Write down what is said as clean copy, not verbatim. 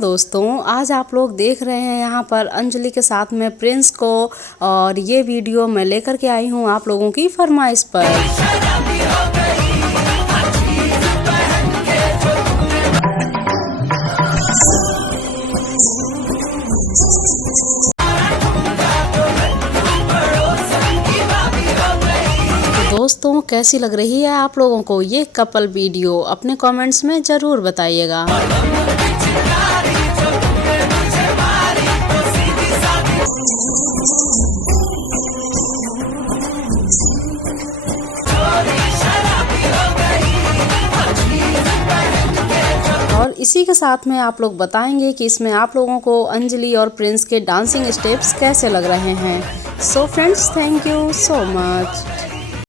दोस्तों, आज आप लोग देख रहे हैं यहाँ पर अंजलि के साथ में प्रिंस को। और ये वीडियो मैं लेकर के आई हूँ आप लोगों की फरमाइश पर। दोस्तों, कैसी लग रही है आप लोगों को ये कपल वीडियो? अपने कमेंट्स में ज़रूर बताइएगा। और इसी के साथ में आप लोग बताएंगे कि इसमें आप लोगों को अंजलि और प्रिंस के डांसिंग स्टेप्स कैसे लग रहे हैं। So friends, thank you so much.